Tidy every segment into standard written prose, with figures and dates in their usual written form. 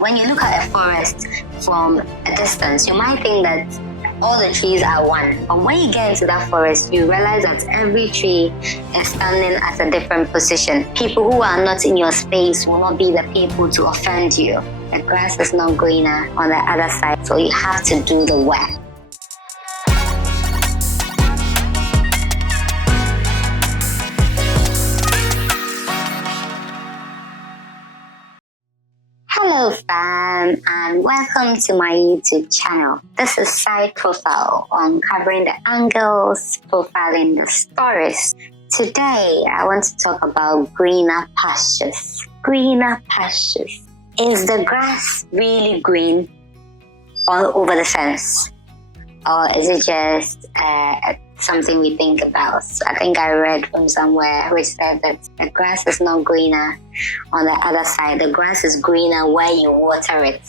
When you look at a forest from a distance, you might think that all the trees are one. But when you get into that forest, you realize that every tree is standing at a different position. People who are not in your space will not be the people to offend you. The grass is not greener on the other side, so you have to do the work. Hello fam, and welcome to my YouTube channel. This is Side Profile, uncovering the angles, profiling the stories. Today I want to talk about greener pastures. Greener pastures. Is the grass really green all over the fence? Or is it just something we think about? I think I read from somewhere which said that the grass is not greener on the other side. The grass is greener where you water it.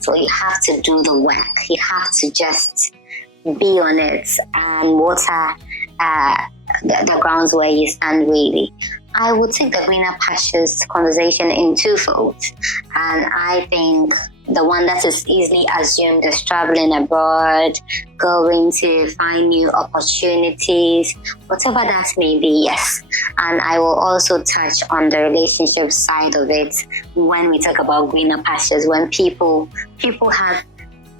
So you have to do the work. You have to just be on it and water the grounds where you stand really. I would take the greener pastures conversation in twofold. And I think the one that is easily assumed is traveling abroad, going to find new opportunities, whatever that may be, yes. And I will also touch on the relationship side of it when we talk about greener pastures, when people have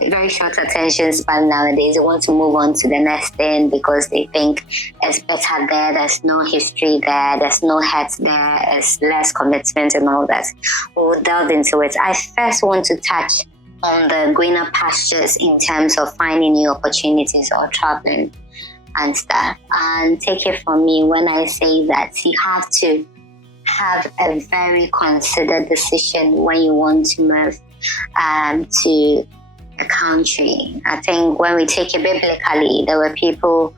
very short attention span nowadays. They want to move on to the next thing because they think it's better there, there's no history there, there's no hurt there, it's less commitment and all that. We'll delve into it. I first want to touch on the greener pastures in terms of finding new opportunities or traveling and stuff. And take it from me when I say that you have to have a very considered decision when you want to move to a country. I think when we take it biblically, there were people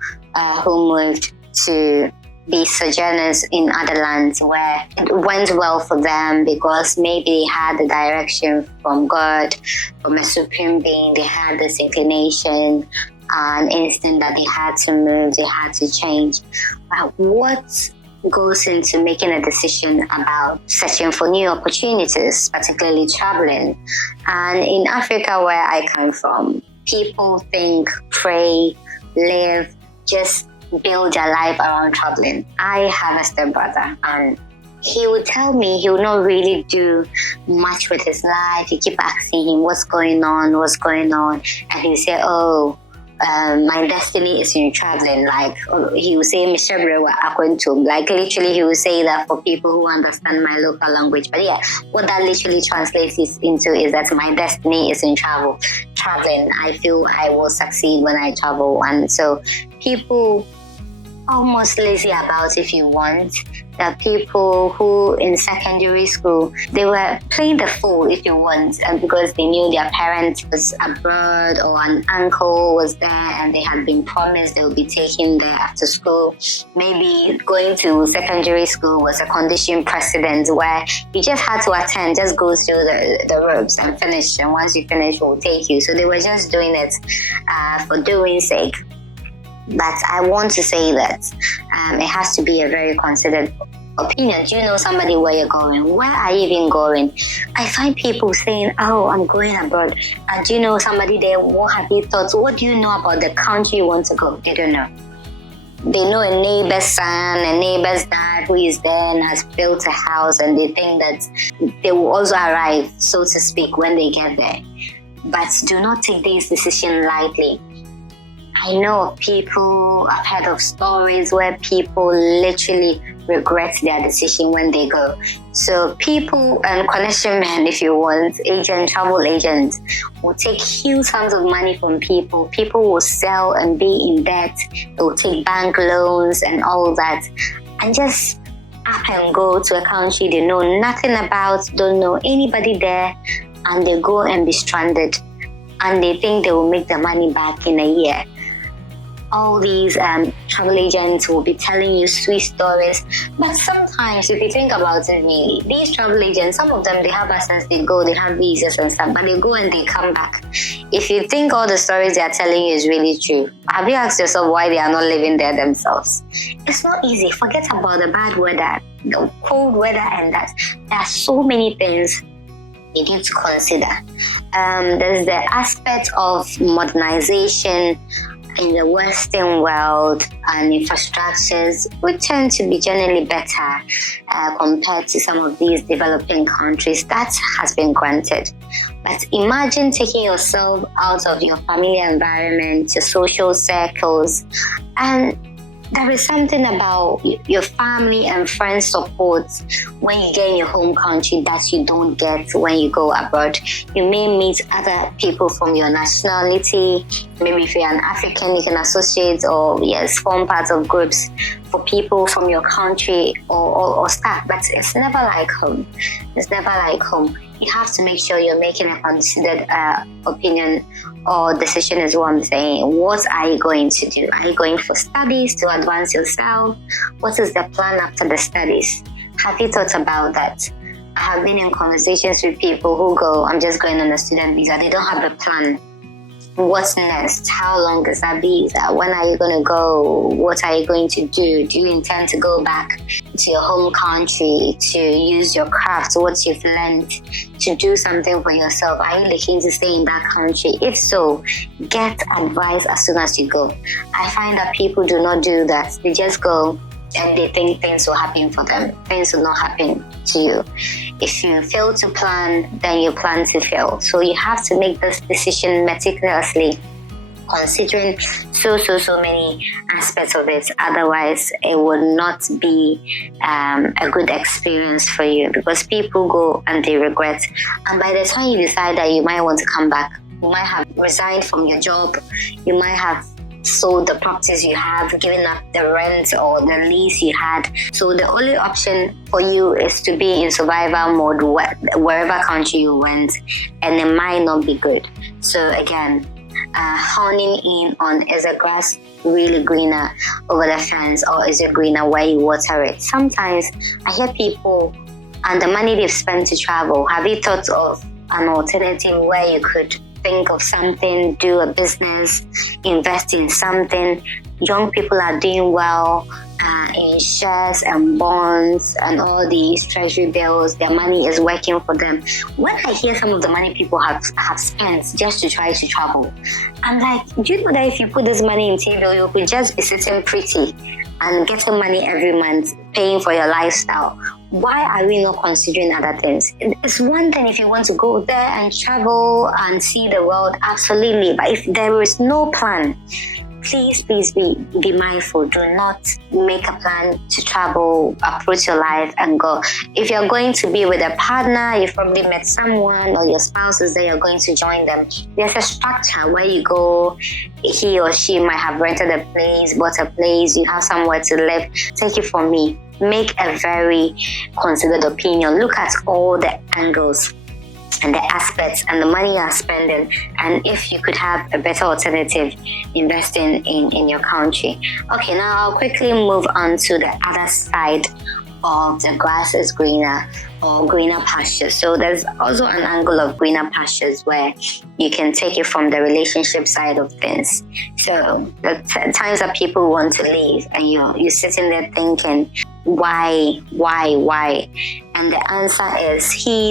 who moved to be sojourners in other lands where it went well for them because maybe they had the direction from God, from a supreme being. They had this inclination, an instinct that they had to move, they had to change. But what goes into making a decision about searching for new opportunities, particularly traveling? And in Africa, where I come from, people think, pray, live, just build their life around traveling. I have a stepbrother, and he would tell me he would not really do much with his life. You keep asking him what's going on, and he'll say, my destiny is in traveling. Like he will say, like literally he will say that for people who understand my local language. But yeah, what that literally translates into is that my destiny is in traveling. I feel I will succeed when I travel. And so people almost lazy about, if you want, the people who in secondary school, they were playing the fool, if you want, and because they knew their parent was abroad or an uncle was there and they had been promised they would be taken there after school. Maybe going to secondary school was a condition precedent where you just had to attend, just go through the ropes and finish, and once you finish we'll take you. So they were just doing it for doing sake. But I want to say that it has to be a very considered opinion. Do you know somebody where you're going? Where are you even going? I find people saying, I'm going abroad. And do you know somebody there? What have you thought? What do you know about the country you want to go? They don't know. They know a neighbor's son, a neighbor's dad who is there and has built a house, and they think that they will also arrive, so to speak, when they get there. But do not take this decision lightly. I know of people, I've heard of stories where people literally regret their decision when they go. So people and connection men, if you want, travel agents, will take huge sums of money from people. People will sell and be in debt. They will take bank loans and all that. And just up and go to a country they know nothing about, don't know anybody there, and they go and be stranded. And they think they will make the money back in a year. All these travel agents will be telling you sweet stories. But sometimes, if you think about it really, these travel agents, some of them, they have access, they go, they have visas and stuff, but they go and they come back. If you think all the stories they are telling you is really true, have you asked yourself why they are not living there themselves? It's not easy. Forget about the bad weather, the cold weather and that. There are so many things you need to consider. There's the aspect of modernization in the Western world, and infrastructures which tend to be generally better compared to some of these developing countries. That has been granted. But imagine taking yourself out of your family environment, your social circles, and there is something about your family and friends support when you get in your home country that you don't get when you go abroad. You may meet other people from your nationality. Maybe if you're an African, you can associate or form part of groups for people from your country or staff. But it's never like home. It's never like home. You have to make sure you're making a considered opinion or decision is what I'm saying. What are you going to do? Are you going for studies to advance yourself? What is the plan after the studies? Have you thought about that? I have been in conversations with people who go, I'm just going on a student visa. They don't have a plan. What's next? How long is that visa? When are you going to go? What are you going to do? Do you intend to go back to your home country to use your craft, what you've learned, to do something for yourself? Are you looking to stay in that country? If so, get advice as soon as you go. I find that people do not do that. They just go and they think things will happen for them. Things will not happen to you. If you fail to plan, then you plan to fail. So you have to make this decision meticulously, considering so many aspects of it. Otherwise, it will not be a good experience for you, because people go and they regret. And by the time you decide that you might want to come back, you might have resigned from your job, you might have sold the properties you have, given up the rent or the lease you had. So the only option for you is to be in survival mode wherever country you went, and it might not be good. So again, honing in on, is the grass really greener over the fence, or is it greener where you water it? Sometimes I hear people, and the money they've spent to travel, have you thought of an alternative where you could think of something, do a business, invest in something? Young people are doing well in shares and bonds and all these treasury bills. Their money is working for them. When I hear some of the money people have spent just to try to travel, I'm like, do you know that if you put this money in TV, you could just be sitting pretty and getting money every month, paying for your lifestyle? Why are we not considering other things? It's one thing if you want to go there and travel and see the world, absolutely. But if there is no plan, please be mindful. Do not make a plan to travel, approach your life and go. If you're going to be with a partner, you've probably met someone, or your spouse is there, you're going to join them. There's a structure where you go. He or she might have rented a place, bought a place, you have somewhere to live. Take it from me. Make a very considered opinion. Look at all the angles and the aspects and the money you're spending, and if you could have a better alternative investing in your country. Okay, now I'll quickly move on to the other side of the grass is greener or greener pastures. So there's also an angle of greener pastures where you can take it from the relationship side of things. So the times that people want to leave and you're sitting there thinking, why? And the answer is he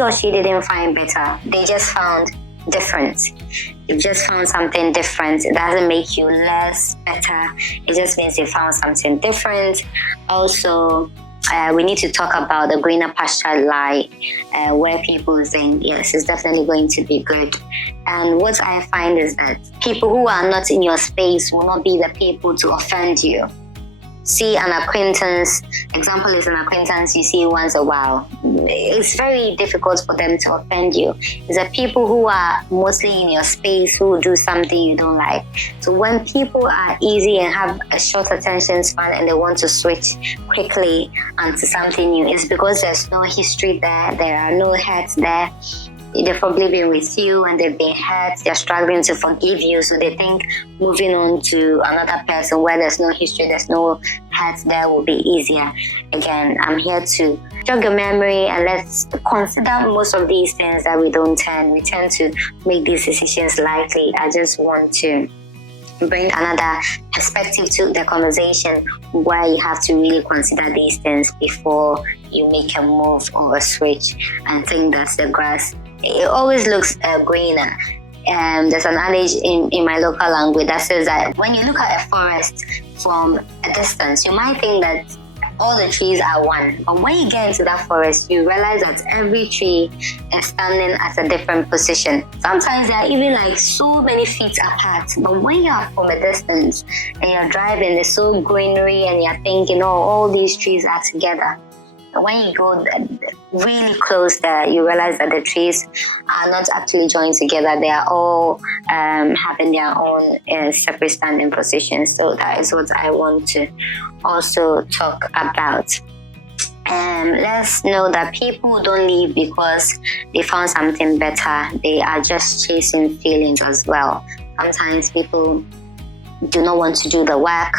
or she didn't find better. They just found different. You just found something different. It doesn't make you less better. It just means you found something different. Also, we need to talk about the greener pasture lie, where people think, yes, it's definitely going to be good. And what I find is that people who are not in your space will not be the people to offend you. See an acquaintance, example is an acquaintance you see once a while. It's very difficult for them to offend you. It's the people who are mostly in your space who do something you don't like. So when people are easy and have a short attention span and they want to switch quickly onto something new, it's because there's no history there, there are no hurts there. They've probably been with you and they've been hurt. They're struggling to forgive you. So they think moving on to another person where there's no history, there's no hurt there will be easier. Again, I'm here to jog your memory and let's consider most of these things that we tend to make these decisions lightly. I just want to bring another perspective to the conversation where you have to really consider these things before you make a move or a switch and think that's the grass, it always looks greener. There's an adage in my local language that says that when you look at a forest from a distance, you might think that all the trees are one. But when you get into that forest, you realize that every tree is standing at a different position. Sometimes they are even like so many feet apart. But when you are from a distance and you're driving, there's so greenery and you're thinking, oh, all these trees are together. When you go really close there, you realize that the trees are not actually joined together. They are all having their own separate standing positions. So that is what I want to also talk about. Let's know that people don't leave because they found something better. They are just chasing feelings as well. Sometimes people do not want to do the work.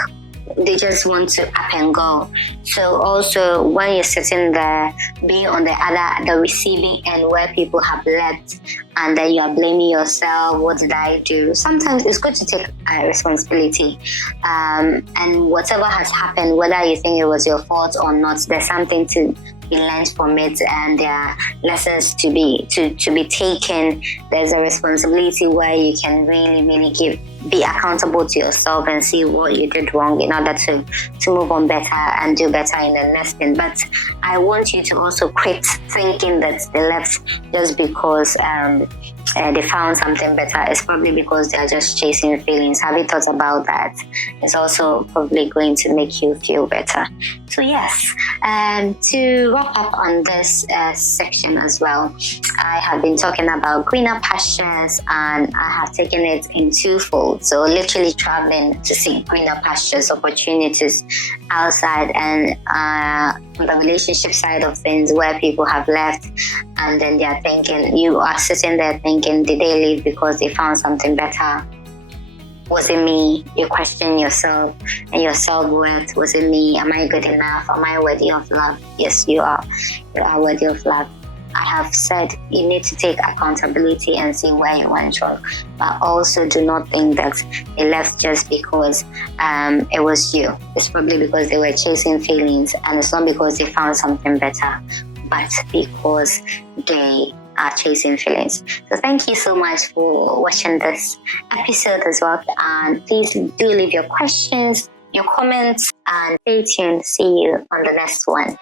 They just want to up and go. So also when you're sitting there, being on the receiving end where people have left, and then you are blaming yourself, what did I do? Sometimes it's good to take responsibility. And whatever has happened, whether you think it was your fault or not, there's something to be learned from it, and there are lessons to be taken. There's a responsibility where you can really be accountable to yourself and see what you did wrong in order to move on better and do better in the next thing. But I want you to also quit thinking that they left just because they found something better. It's probably because they're just chasing feelings. Have you thought about that? It's also probably going to make you feel better. So yes, to wrap up on this section as well, I have been talking about greener pastures, and I have taken it in twofold. So literally traveling to see greener pastures, opportunities outside, and the relationship side of things where people have left, and then they are thinking, you are sitting there thinking, did they leave because they found something better? Was it me? You question yourself and your self-worth. Was it me? Am I good enough? Am I worthy of love? Yes, you are. You are worthy of love. I have said you need to take accountability and see where you went wrong. But also do not think that they left just because it was you. It's probably because they were chasing feelings, and it's not because they found something better, but because they are chasing feelings. So thank you so much for watching this episode as well. And please do leave your questions, your comments, and stay tuned. See you on the next one.